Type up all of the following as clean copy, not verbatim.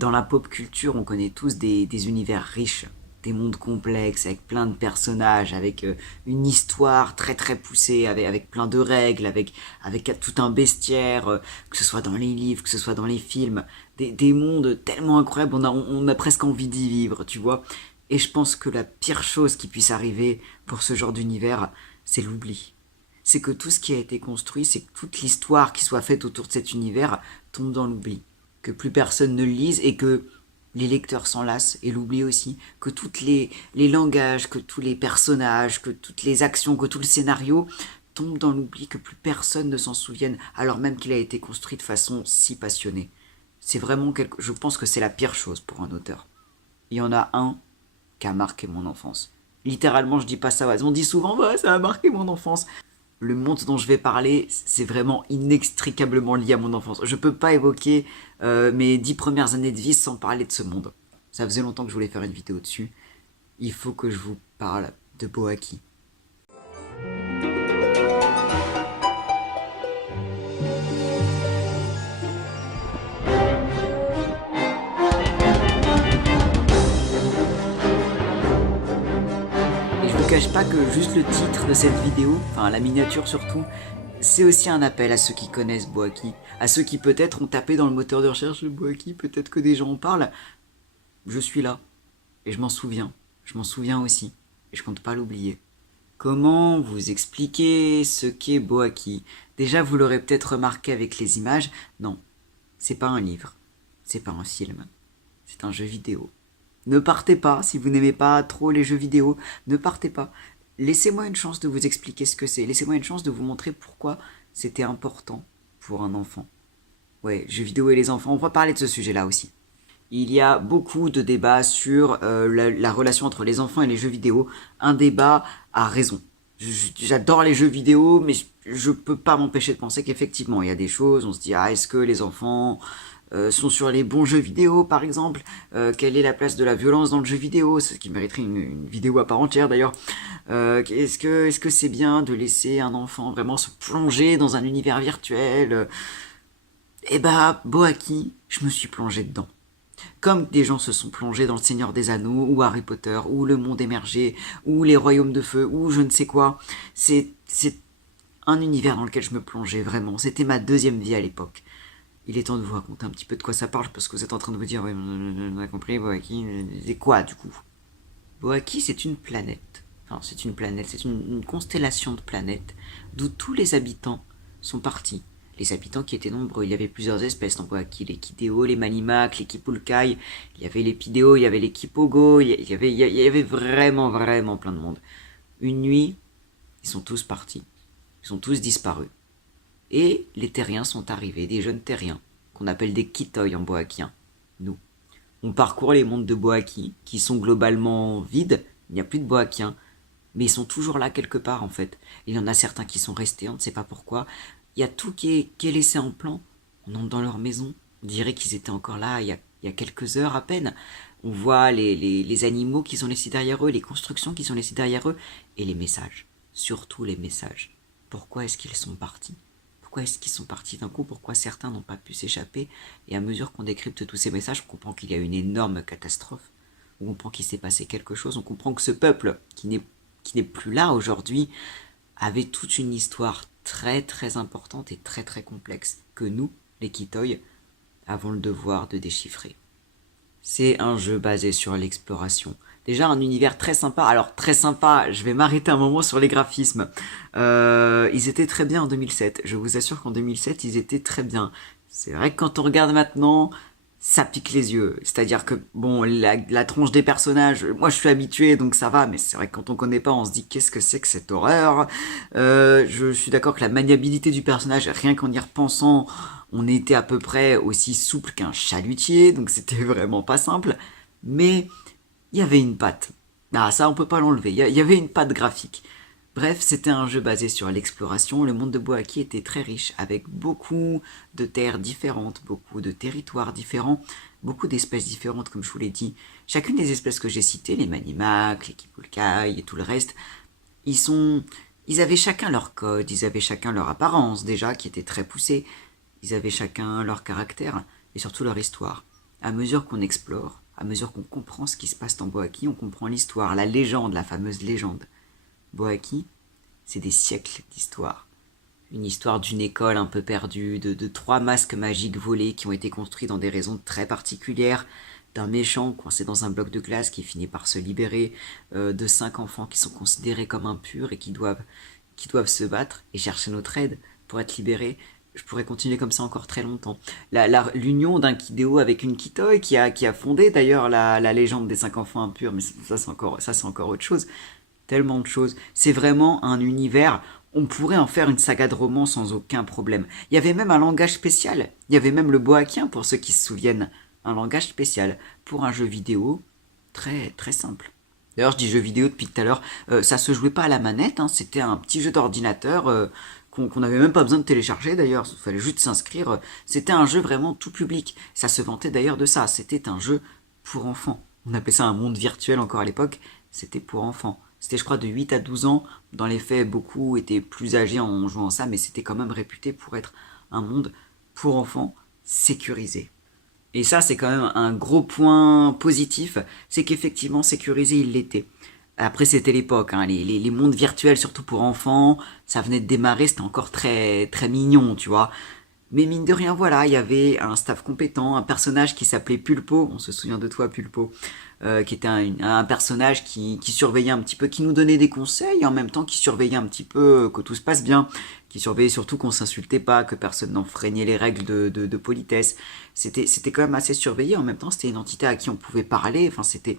Dans la pop culture, on connaît tous des univers riches, des mondes complexes, avec plein de personnages, avec une histoire très très poussée, avec plein de règles, avec tout un bestiaire, que ce soit dans les livres, que ce soit dans les films, des mondes tellement incroyables, on a presque envie d'y vivre, tu vois. Et je pense que la pire chose qui puisse arriver pour ce genre d'univers, c'est l'oubli. C'est que tout ce qui a été construit, c'est que toute l'histoire qui soit faite autour de cet univers tombe dans l'oubli, que plus personne ne le lise et que les lecteurs s'en lassent et l'oublient aussi, que tous les langages, que tous les personnages, que toutes les actions, que tout le scénario tombe dans l'oubli, que plus personne ne s'en souvienne, alors même qu'il a été construit de façon si passionnée. C'est vraiment je pense que c'est la pire chose pour un auteur. Il y en a un qui a marqué mon enfance. Littéralement, je dis pas ça, on dit souvent, ouais, ça a marqué mon enfance. Le monde dont je vais parler, c'est vraiment inextricablement lié à mon enfance. Je peux pas évoquer mes 10 premières années de vie sans parler de ce monde. Ça faisait longtemps que je voulais faire une vidéo dessus. Il faut que je vous parle de Bouakie. Et je vous cache pas que juste le titre de cette vidéo, enfin la miniature surtout, c'est aussi un appel à ceux qui connaissent Bouakie, à ceux qui peut-être ont tapé dans le moteur de recherche de Bouakie, peut-être que des gens en parlent. Je suis là, et je m'en souviens aussi, et je compte pas l'oublier. Comment vous expliquer ce qu'est Bouakie? Déjà, vous l'aurez peut-être remarqué avec les images, non, c'est pas un livre, c'est pas un film, c'est un jeu vidéo. Ne partez pas, si vous n'aimez pas trop les jeux vidéo, ne partez pas. Laissez-moi une chance de vous expliquer ce que c'est, laissez-moi une chance de vous montrer pourquoi c'était important pour un enfant. Ouais, jeux vidéo et les enfants, on va parler de ce sujet-là aussi. Il y a beaucoup de débats sur la relation entre les enfants et les jeux vidéo. Un débat à raison. J'adore les jeux vidéo, mais je peux pas m'empêcher de penser qu'effectivement, il y a des choses, on se dit, ah, est-ce que les enfants sont sur les bons jeux vidéo, par exemple quelle est la place de la violence dans le jeu vidéo, ce qui mériterait une vidéo à part entière d'ailleurs. Est-ce que c'est bien de laisser un enfant vraiment se plonger dans un univers virtuel? Eh bah, Bouakie, je me suis plongé dedans. Comme des gens se sont plongés dans le Seigneur des Anneaux, ou Harry Potter, ou le Monde émergé, ou les Royaumes de Feu, ou je ne sais quoi. C'est un univers dans lequel je me plongeais vraiment. C'était ma deuxième vie à l'époque. Il est temps de vous raconter un petit peu de quoi ça parle, parce que vous êtes en train de vous dire, oui, on a compris, Bouakie, c'est quoi du coup? Bouakie, c'est une planète. Enfin, c'est une planète, c'est une constellation de planètes, d'où tous les habitants sont partis. Les habitants qui étaient nombreux, il y avait plusieurs espèces dans Bouakie, les Kidéos, les Manimak, les Kipulkai, il y avait les Pidéos, il y avait les Kipogo, il y avait vraiment, vraiment plein de monde. Une nuit, ils sont tous partis, ils sont tous disparus. Et les terriens sont arrivés, des jeunes terriens, qu'on appelle des Kitoy en boakien, nous. On parcourt les mondes de Bouakie, qui sont globalement vides, il n'y a plus de Boakiens, mais ils sont toujours là quelque part en fait. Il y en a certains qui sont restés, on ne sait pas pourquoi. Il y a tout qui est laissé en plan. On entre dans leur maison, on dirait qu'ils étaient encore là il y a quelques heures à peine. On voit les animaux qu'ils ont laissés derrière eux, les constructions qu'ils ont laissées derrière eux, et les messages, surtout les messages. Pourquoi est-ce qu'ils sont partis? Pourquoi est-ce qu'ils sont partis d'un coup? Pourquoi certains n'ont pas pu s'échapper? Et à mesure qu'on décrypte tous ces messages, on comprend qu'il y a une énorme catastrophe. On comprend qu'il s'est passé quelque chose. On comprend que ce peuple, qui n'est plus là aujourd'hui, avait toute une histoire très très importante et très très complexe que nous, les Kitoy, avons le devoir de déchiffrer. C'est un jeu basé sur l'exploration. Déjà un univers très sympa. Alors très sympa, je vais m'arrêter un moment sur les graphismes. Ils étaient très bien en 2007. Je vous assure qu'en 2007, ils étaient très bien. C'est vrai que quand on regarde maintenant, ça pique les yeux. C'est-à-dire que, bon, la tronche des personnages, moi je suis habitué, donc ça va, mais c'est vrai que quand on connaît pas, on se dit qu'est-ce que c'est que cette horreur. Je suis d'accord que la maniabilité du personnage, rien qu'en y repensant, on était à peu près aussi souple qu'un chalutier, donc c'était vraiment pas simple. Mais il y avait une patte. Ah, ça on peut pas l'enlever, il y avait une patte graphique. Bref, c'était un jeu basé sur l'exploration. Le monde de Bouakie était très riche, avec beaucoup de terres différentes, beaucoup de territoires différents, beaucoup d'espèces différentes, comme je vous l'ai dit. Chacune des espèces que j'ai citées, les Manimak, les Kipulkai et tout le reste, ils avaient chacun leur code, ils avaient chacun leur apparence déjà, qui était très poussée. Ils avaient chacun leur caractère, et surtout leur histoire. À mesure qu'on explore, à mesure qu'on comprend ce qui se passe dans Boaki, on comprend l'histoire, la légende, la fameuse légende. Boaki, c'est des siècles d'histoire. Une histoire d'une école un peu perdue, de 3 masques magiques volés qui ont été construits dans des raisons très particulières, d'un méchant coincé dans un bloc de glace qui finit par se libérer, de 5 enfants qui sont considérés comme impurs et qui doivent se battre et chercher notre aide pour être libérés. Je pourrais continuer comme ça encore très longtemps. L'union d'un Kideo avec une Kitoi qui a fondé d'ailleurs la légende des 5 enfants impurs, mais ça c'est encore autre chose. Tellement de choses. C'est vraiment un univers. On pourrait en faire une saga de romans sans aucun problème. Il y avait même un langage spécial. Il y avait même le boakien pour ceux qui se souviennent. Un langage spécial pour un jeu vidéo très très simple. D'ailleurs, je dis jeu vidéo depuis tout à l'heure. Ça se jouait pas à la manette. Hein, c'était un petit jeu d'ordinateur qu'on n'avait même pas besoin de télécharger d'ailleurs. Il fallait juste s'inscrire. C'était un jeu vraiment tout public. Ça se vantait d'ailleurs de ça. C'était un jeu pour enfants. On appelait ça un monde virtuel encore à l'époque. C'était pour enfants. C'était, je crois, de 8 à 12 ans. Dans les faits, beaucoup étaient plus âgés en jouant ça, mais c'était quand même réputé pour être un monde pour enfants sécurisé. Et ça, c'est quand même un gros point positif, c'est qu'effectivement, sécurisé, il l'était. Après, c'était l'époque, hein, les mondes virtuels, surtout pour enfants, ça venait de démarrer, c'était encore très, très mignon, tu vois. Mais mine de rien, voilà, il y avait un staff compétent, un personnage qui s'appelait Pulpo, on se souvient de toi Pulpo, qui était un personnage qui surveillait un petit peu, qui nous donnait des conseils, et en même temps qui surveillait un petit peu que tout se passe bien, qui surveillait surtout qu'on s'insultait pas, que personne n'enfreignait les règles de politesse. C'était quand même assez surveillé, en même temps c'était une entité à qui on pouvait parler, enfin c'était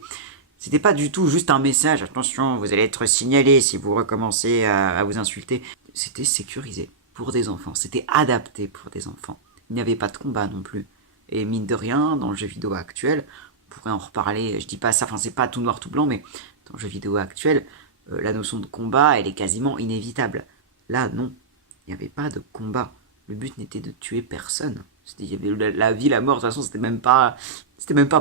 pas du tout juste un message, attention, vous allez être signalé si vous recommencez à vous insulter. C'était sécurisé pour des enfants, c'était adapté pour des enfants. Il n'y avait pas de combat non plus. Et mine de rien, dans le jeu vidéo actuel, on pourrait en reparler, je dis pas ça, enfin c'est pas tout noir tout blanc, mais dans le jeu vidéo actuel, la notion de combat, elle est quasiment inévitable. Là, non, il n'y avait pas de combat. Le but n'était de tuer personne. Il y avait la vie, la mort, de toute façon, c'était même pas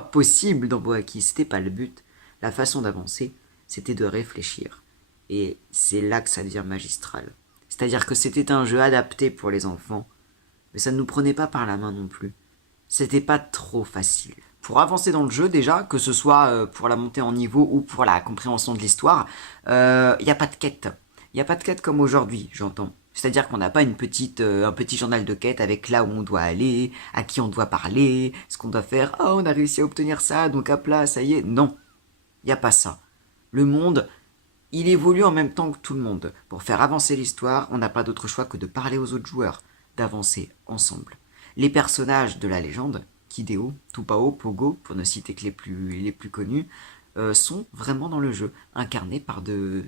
possible dans Boaki, c'était pas le but. La façon d'avancer, c'était de réfléchir. Et c'est là que ça devient magistral. C'est-à-dire que c'était un jeu adapté pour les enfants, mais ça ne nous prenait pas par la main non plus. C'était pas trop facile. Pour avancer dans le jeu déjà, que ce soit pour la montée en niveau ou pour la compréhension de l'histoire, il n'y a pas de quête. Il n'y a pas de quête comme aujourd'hui, j'entends. C'est-à-dire qu'on n'a pas un petit journal de quête avec là où on doit aller, à qui on doit parler, ce qu'on doit faire. Ah, on a réussi à obtenir ça, donc hop là, ça y est. Non, il n'y a pas ça. Le monde, il évolue en même temps que tout le monde. Pour faire avancer l'histoire, on n'a pas d'autre choix que de parler aux autres joueurs, d'avancer ensemble. Les personnages de la légende, Kideo, Tupao, Pogo, pour ne citer que les plus connus, sont vraiment dans le jeu, incarnés par des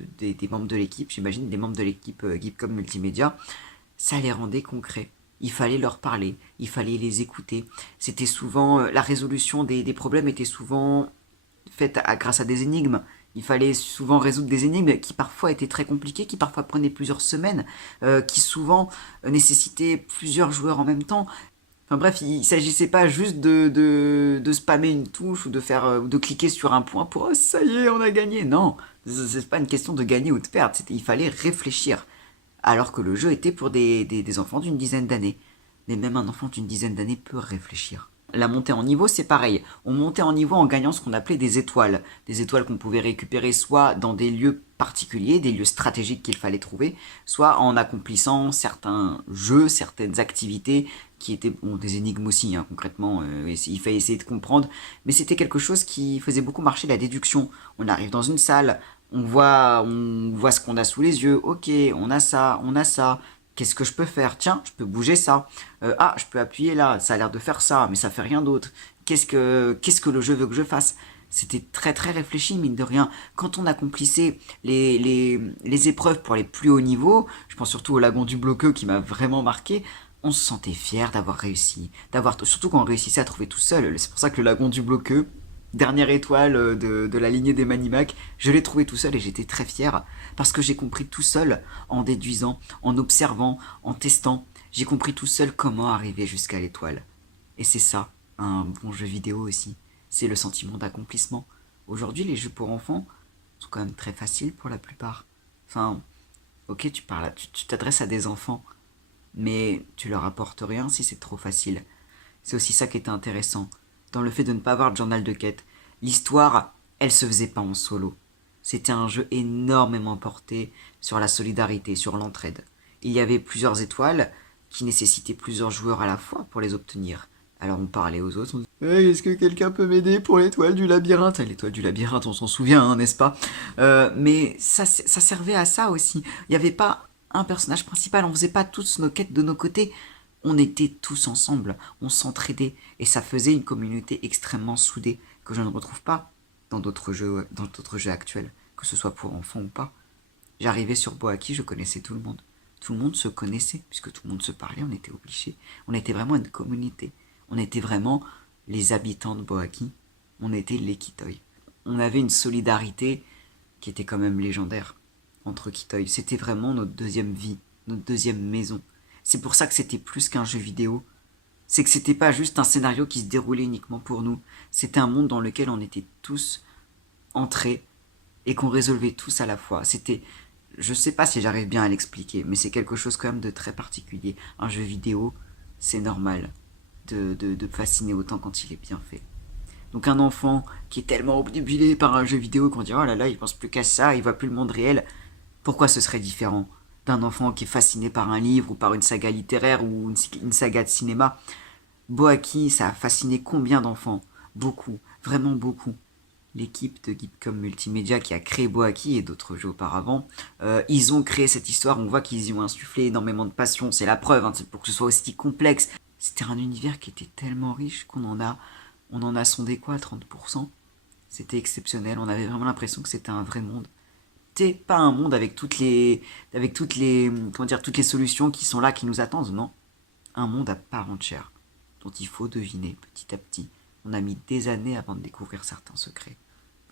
membres de l'équipe, j'imagine des membres de l'équipe Geekcom Multimédia. Ça les rendait concrets. Il fallait leur parler, il fallait les écouter. C'était souvent, la résolution des problèmes était souvent faite grâce à des énigmes. Il fallait souvent résoudre des énigmes qui parfois étaient très compliquées, qui parfois prenaient plusieurs semaines, qui souvent nécessitaient plusieurs joueurs en même temps. Enfin bref, il s'agissait pas juste de spammer une touche ou de cliquer sur un point pour oh, ça y est, on a gagné. Non, c'est pas une question de gagner ou de perdre. Il fallait réfléchir. Alors que le jeu était pour des enfants d'une dizaine d'années. Mais même un enfant d'une dizaine d'années peut réfléchir. La montée en niveau, c'est pareil. On montait en niveau en gagnant ce qu'on appelait des étoiles. Des étoiles qu'on pouvait récupérer soit dans des lieux particuliers, des lieux stratégiques qu'il fallait trouver, soit en accomplissant certains jeux, certaines activités qui étaient des énigmes aussi, hein, concrètement. Il fallait essayer de comprendre. Mais c'était quelque chose qui faisait beaucoup marcher la déduction. On arrive dans une salle, on voit ce qu'on a sous les yeux. Ok, on a ça, on a ça. Qu'est-ce que je peux faire? Tiens, je peux bouger ça. Je peux appuyer là. Ça a l'air de faire ça, mais ça fait rien d'autre. Qu'est-ce que le jeu veut que je fasse? C'était très très réfléchi, mine de rien. Quand on accomplissait les épreuves pour les plus hauts niveaux, je pense surtout au lagon du bloqueux qui m'a vraiment marqué, on se sentait fier d'avoir réussi. Surtout quand on réussissait à trouver tout seul. C'est pour ça que le lagon du bloqueux, dernière étoile de la lignée des Manimac, je l'ai trouvé tout seul et j'étais très fier parce que j'ai compris tout seul en déduisant, en observant, en testant. J'ai compris tout seul comment arriver jusqu'à l'étoile. Et c'est ça, un bon jeu vidéo aussi. C'est le sentiment d'accomplissement. Aujourd'hui, les jeux pour enfants sont quand même très faciles pour la plupart. Enfin, ok, tu t'adresses à des enfants, mais tu leur apportes rien si c'est trop facile. C'est aussi ça qui est intéressant. dans le fait de ne pas avoir de journal de quête. L'histoire, elle se faisait pas en solo. C'était un jeu énormément porté sur la solidarité, sur l'entraide. Il y avait plusieurs étoiles qui nécessitaient plusieurs joueurs à la fois pour les obtenir. Alors on parlait aux autres, on disait hey, est-ce que quelqu'un peut m'aider pour l'étoile du labyrinthe? L'étoile du labyrinthe, on s'en souvient, hein, n'est-ce pas? Mais ça servait à ça aussi. Il n'y avait pas un personnage principal, on faisait pas tous nos quêtes de nos côtés. On était tous ensemble, on s'entraidait, et ça faisait une communauté extrêmement soudée, que je ne retrouve pas dans d'autres jeux actuels, que ce soit pour enfants ou pas. J'arrivais sur Boaki, je connaissais tout le monde. Tout le monde se connaissait, puisque tout le monde se parlait, on était obligés. On était vraiment une communauté. On était vraiment les habitants de Boaki. On était les Kitoi. On avait une solidarité qui était quand même légendaire entre Kitoi. C'était vraiment notre deuxième vie, notre deuxième maison. C'est pour ça que c'était plus qu'un jeu vidéo. C'est que c'était pas juste un scénario qui se déroulait uniquement pour nous. C'était un monde dans lequel on était tous entrés et qu'on résolvait tous à la fois. C'était, je sais pas si j'arrive bien à l'expliquer, mais c'est quelque chose quand même de très particulier. Un jeu vidéo, c'est normal de fasciner autant quand il est bien fait. Donc un enfant qui est tellement obnubilé par un jeu vidéo qu'on dit oh là là, il pense plus qu'à ça, il voit plus le monde réel. Pourquoi ce serait différent d'un enfant qui est fasciné par un livre ou par une saga littéraire ou une saga de cinéma? Boaki, ça a fasciné combien d'enfants? Beaucoup, vraiment beaucoup. L'équipe de Geekcom Multimédia qui a créé Boaki et d'autres jeux auparavant, ils ont créé cette histoire, on voit qu'ils y ont insufflé énormément de passion, c'est la preuve, hein, pour que ce soit aussi complexe. C'était un univers qui était tellement riche qu'on en a sondé quoi, 30%? C'était exceptionnel, on avait vraiment l'impression que c'était un vrai monde. C'était pas un monde avec toutes les solutions qui sont là, qui nous attendent, non. Un monde à part entière, dont il faut deviner petit à petit. On a mis des années avant de découvrir certains secrets.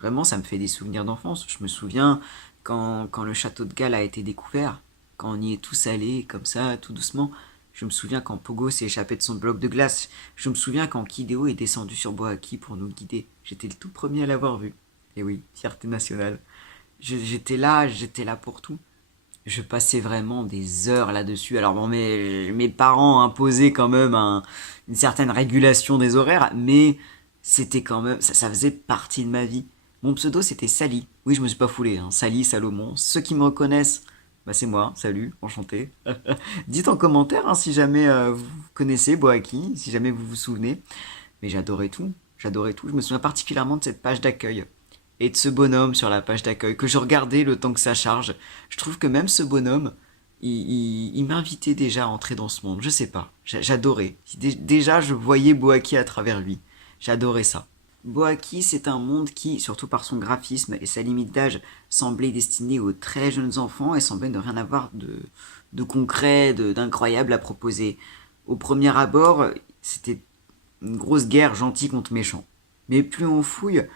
Vraiment, ça me fait des souvenirs d'enfance. Je me souviens quand le château de Galles a été découvert, quand on y est tous allés, comme ça, tout doucement. Je me souviens quand Pogo s'est échappé de son bloc de glace. Je me souviens quand Kideo est descendu sur Boaki pour nous guider. J'étais le tout premier à l'avoir vu. Et oui, fierté nationale. J'étais là pour tout. Je passais vraiment des heures là-dessus. Alors bon, mes parents imposaient quand même une certaine régulation des horaires, mais c'était quand même, ça faisait partie de ma vie. Mon pseudo c'était Sally. Oui, je me suis pas foulé, hein. Sally, Salomon. Ceux qui me reconnaissent, bah c'est moi. Salut, enchanté. Dites en commentaire hein, si jamais vous connaissez Boaki, si jamais vous vous souvenez. Mais j'adorais tout. J'adorais tout. Je me souviens particulièrement de cette page d'accueil et de ce bonhomme sur la page d'accueil que je regardais le temps que ça charge. Je trouve que même ce bonhomme, il m'invitait déjà à entrer dans ce monde. Je sais pas, j'adorais. Déjà, je voyais Boaki à travers lui. J'adorais ça. Boaki, c'est un monde qui, surtout par son graphisme et sa limite d'âge, semblait destiné aux très jeunes enfants et semblait ne rien avoir de concret, d'incroyable à proposer. Au premier abord, c'était une grosse guerre gentil contre méchant. Mais plus on fouille,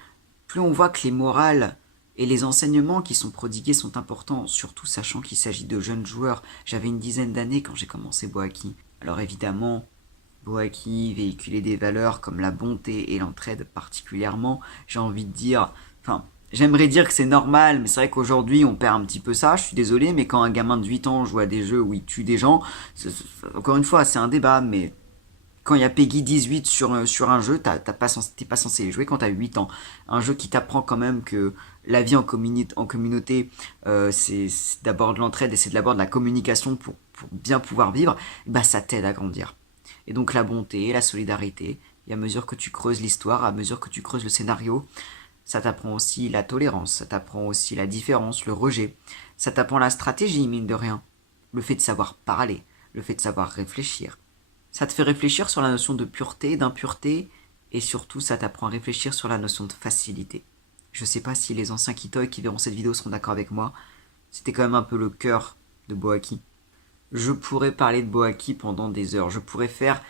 plus on voit que les morales et les enseignements qui sont prodigués sont importants, surtout sachant qu'il s'agit de jeunes joueurs. J'avais une dizaine d'années quand j'ai commencé Boaki. Alors évidemment, Boaki véhiculait des valeurs comme la bonté et l'entraide particulièrement. J'ai envie de dire... Enfin, j'aimerais dire que c'est normal, mais c'est vrai qu'aujourd'hui on perd un petit peu ça, je suis désolé, mais quand un gamin de 8 ans joue à des jeux où il tue des gens, encore une fois, c'est un débat, mais quand il y a Peggy 18 sur un jeu, t'es pas censé y jouer quand t'as 8 ans. Un jeu qui t'apprend quand même que la vie en communauté, c'est d'abord de l'entraide et c'est d'abord de la communication pour bien pouvoir vivre, bah ça t'aide à grandir. Et donc la bonté, la solidarité, et à mesure que tu creuses l'histoire, à mesure que tu creuses le scénario, ça t'apprend aussi la tolérance, ça t'apprend aussi la différence, le rejet, ça t'apprend la stratégie, mine de rien, le fait de savoir parler, le fait de savoir réfléchir. Ça te fait réfléchir sur la notion de pureté, d'impureté, et surtout ça t'apprend à réfléchir sur la notion de facilité. Je sais pas si les anciens Kitoi qui verront cette vidéo seront d'accord avec moi, c'était quand même un peu le cœur de Boaki. Je pourrais parler de Boaki pendant des heures, je pourrais faire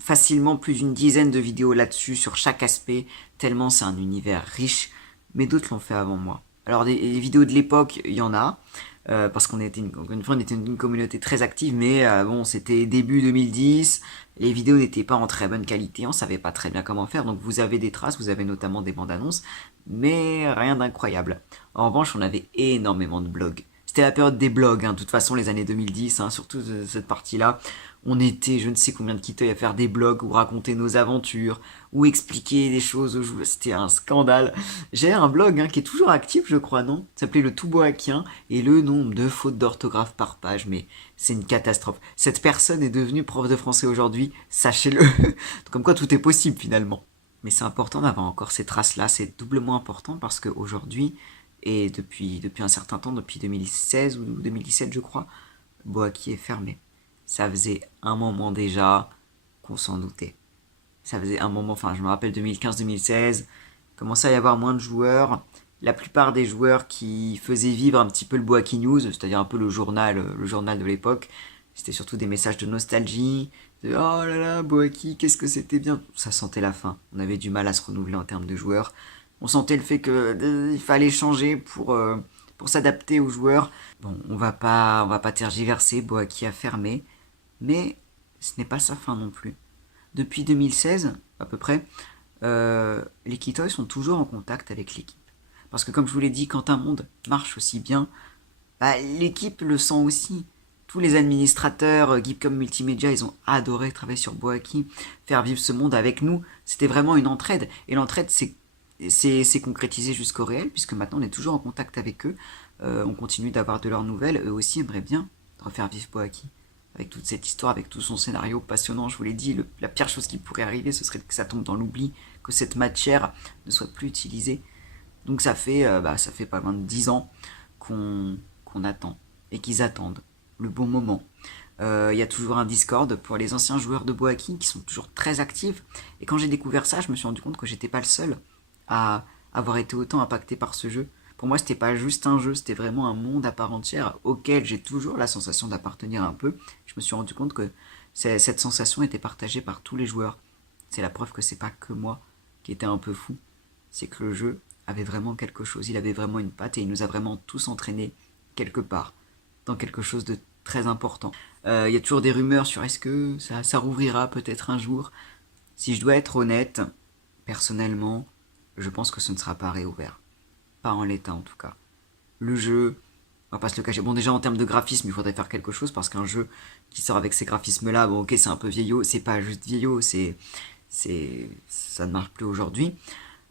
facilement plus d'une dizaine de vidéos là-dessus, sur chaque aspect, tellement c'est un univers riche, mais d'autres l'ont fait avant moi. Alors des vidéos de l'époque, il y en a, parce qu'on était une communauté très active, mais bon, c'était début 2010, les vidéos n'étaient pas en très bonne qualité, on savait pas très bien comment faire, donc vous avez des traces, vous avez notamment des bandes annonces, mais rien d'incroyable. En revanche, on avait énormément de blogs. C'était la période des blogs, hein, de toute façon les années 2010, hein, surtout cette partie-là. On était je ne sais combien de Kitoy à faire des blogs où raconter nos aventures, ou expliquer des choses aux joueurs. C'était un scandale. J'ai un blog qui est toujours actif, je crois, non? Ça s'appelait le Tout Boakien, et le nombre de fautes d'orthographe par page, mais c'est une catastrophe. Cette personne est devenue prof de français aujourd'hui, sachez-le. Comme quoi tout est possible finalement. Mais c'est important d'avoir encore ces traces-là, c'est doublement important parce qu'aujourd'hui, et depuis un certain temps, depuis 2016 ou 2017 je crois, Boaki est fermé. Ça faisait un moment déjà qu'on s'en doutait. Ça faisait un moment, enfin je me rappelle 2015-2016, commençait à y avoir moins de joueurs. La plupart des joueurs qui faisaient vivre un petit peu le Boaki News, c'est-à-dire un peu le journal de l'époque, c'était surtout des messages de nostalgie, de oh là là, Boaki, qu'est-ce que c'était bien. Ça sentait la fin. On avait du mal à se renouveler en termes de joueurs. On sentait le fait que il fallait changer pour s'adapter aux joueurs. Bon, on va pas tergiverser. Boaki a fermé, mais ce n'est pas sa fin non plus. Depuis 2016, à peu près, les Kitoy sont toujours en contact avec l'équipe. Parce que comme je vous l'ai dit, quand un monde marche aussi bien, bah, l'équipe le sent aussi. Tous les administrateurs, Geekcom Multimédia, ils ont adoré travailler sur Boaki, faire vivre ce monde avec nous. C'était vraiment une entraide. Et l'entraide c'est concrétisé jusqu'au réel, puisque maintenant on est toujours en contact avec eux. On continue d'avoir de leurs nouvelles. Eux aussi aimeraient bien refaire vivre Boaki. Avec toute cette histoire, avec tout son scénario passionnant, je vous l'ai dit, la pire chose qui pourrait arriver, ce serait que ça tombe dans l'oubli, que cette matière ne soit plus utilisée. Donc ça fait pas loin de 10 ans qu'on attend et qu'ils attendent le bon moment. Il y a toujours un Discord pour les anciens joueurs de Boaki qui sont toujours très actifs. Et quand j'ai découvert ça, je me suis rendu compte que j'étais pas le seul à avoir été autant impacté par ce jeu. Pour moi, c'était pas juste un jeu, c'était vraiment un monde à part entière auquel j'ai toujours la sensation d'appartenir un peu. Je me suis rendu compte que cette sensation était partagée par tous les joueurs. C'est la preuve que c'est pas que moi qui était un peu fou. C'est que le jeu avait vraiment quelque chose, il avait vraiment une patte et il nous a vraiment tous entraînés quelque part, dans quelque chose de très important. Il y a toujours des rumeurs sur est-ce que ça rouvrira peut-être un jour. Si je dois être honnête, personnellement, je pense que ce ne sera pas réouvert. Pas en l'état en tout cas. Le jeu, on va pas se le cacher. Bon, déjà en termes de graphisme, il faudrait faire quelque chose parce qu'un jeu qui sort avec ces graphismes-là, bon, ok, c'est un peu vieillot, c'est pas juste vieillot, ça ne marche plus aujourd'hui.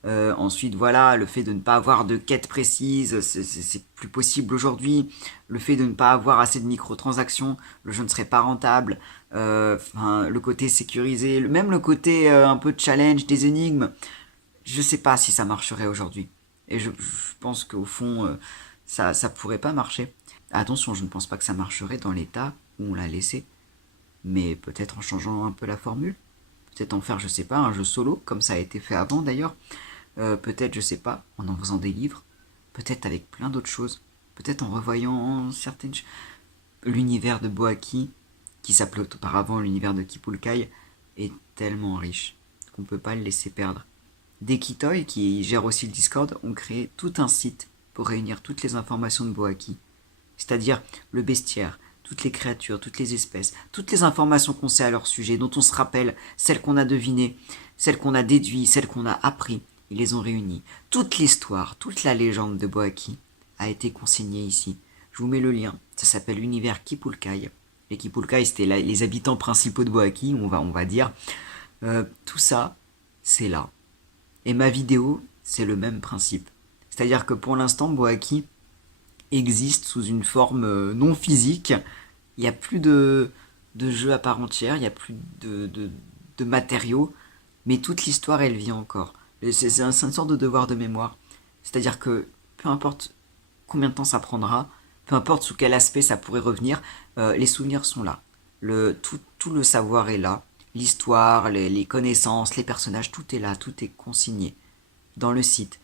Ensuite, voilà, le fait de ne pas avoir de quête précise, c'est plus possible aujourd'hui. Le fait de ne pas avoir assez de microtransactions, le jeu ne serait pas rentable. Le côté sécurisé, même le côté un peu de challenge, des énigmes, je sais pas si ça marcherait aujourd'hui. Et je pense qu'au fond, ça pourrait pas marcher. Attention, je ne pense pas que ça marcherait dans l'état où on l'a laissé. Mais peut-être en changeant un peu la formule. Peut-être en faire, je sais pas, un jeu solo, comme ça a été fait avant d'ailleurs. Peut-être, je sais pas, en faisant des livres. Peut-être avec plein d'autres choses. Peut-être en revoyant certaines... L'univers de Boaki, qui s'appelait auparavant l'univers de Kipulkai, est tellement riche qu'on peut pas le laisser perdre. Des Kitoy, qui gèrent aussi le Discord, ont créé tout un site pour réunir toutes les informations de Boaki. C'est-à-dire le bestiaire, toutes les créatures, toutes les espèces, toutes les informations qu'on sait à leur sujet, dont on se rappelle, celles qu'on a devinées, celles qu'on a déduites, celles qu'on a appris, ils les ont réunies. Toute l'histoire, toute la légende de Boaki a été consignée ici. Je vous mets le lien, ça s'appelle l'univers Kipulkai. Les Kipulkai, c'était les habitants principaux de Boaki, on va dire. Tout ça, c'est là. Et ma vidéo, c'est le même principe. C'est-à-dire que pour l'instant, Boaki existe sous une forme non physique. Il n'y a plus de jeu à part entière, il n'y a plus de matériaux, mais toute l'histoire, elle vit encore. C'est une sorte de devoir de mémoire. C'est-à-dire que peu importe combien de temps ça prendra, peu importe sous quel aspect ça pourrait revenir, les souvenirs sont là. Tout le savoir est là. L'histoire, les connaissances, les personnages, tout est là, tout est consigné. Dans le site,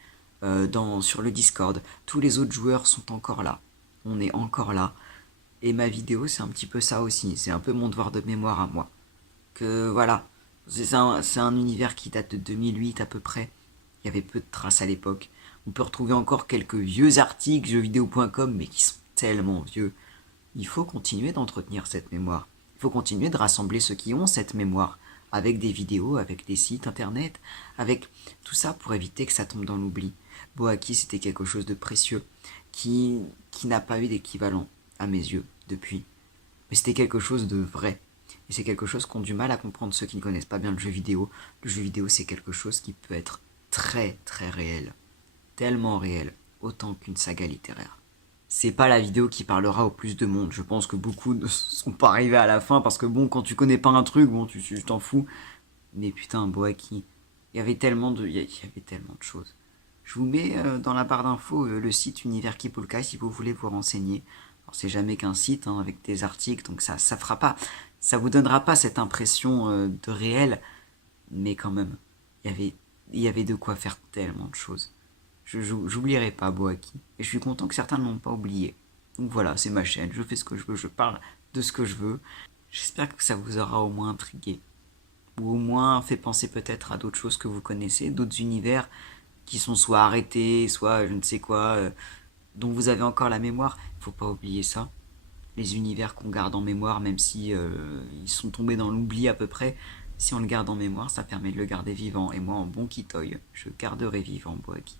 sur le Discord, tous les autres joueurs sont encore là. On est encore là. Et ma vidéo, c'est un petit peu ça aussi. C'est un peu mon devoir de mémoire à moi. Que voilà, c'est un univers qui date de 2008 à peu près. Il y avait peu de traces à l'époque. On peut retrouver encore quelques vieux articles jeuxvideo.com, mais qui sont tellement vieux. Il faut continuer d'entretenir cette mémoire. Il faut continuer de rassembler ceux qui ont cette mémoire, avec des vidéos, avec des sites internet, avec tout ça pour éviter que ça tombe dans l'oubli. Boaki, c'était quelque chose de précieux, qui n'a pas eu d'équivalent, à mes yeux, depuis. Mais c'était quelque chose de vrai. Et c'est quelque chose qu'ont du mal à comprendre ceux qui ne connaissent pas bien le jeu vidéo. Le jeu vidéo, c'est quelque chose qui peut être très très réel. Tellement réel, autant qu'une saga littéraire. C'est pas la vidéo qui parlera au plus de monde. Je pense que beaucoup ne sont pas arrivés à la fin parce que bon, quand tu connais pas un truc, bon, tu t'en fous. Mais putain, Boaki, il y avait tellement de choses. Je vous mets dans la barre d'infos le site Univers Kipulkai si vous voulez vous renseigner. Alors c'est jamais qu'un site hein, avec des articles, donc ça fera pas, ça vous donnera pas cette impression de réel, mais quand même, il y avait de quoi faire tellement de choses. J'oublierai pas Boaki. Et je suis content que certains ne l'ont pas oublié. Donc voilà, c'est ma chaîne, je fais ce que je veux, je parle de ce que je veux. J'espère que ça vous aura au moins intrigué. Ou au moins fait penser peut-être à d'autres choses que vous connaissez, d'autres univers qui sont soit arrêtés, soit je ne sais quoi, dont vous avez encore la mémoire. Il faut pas oublier ça. Les univers qu'on garde en mémoire, même si ils sont tombés dans l'oubli à peu près, si on le garde en mémoire, ça permet de le garder vivant. Et moi, en bon Kitoy, je garderai vivant Boaki.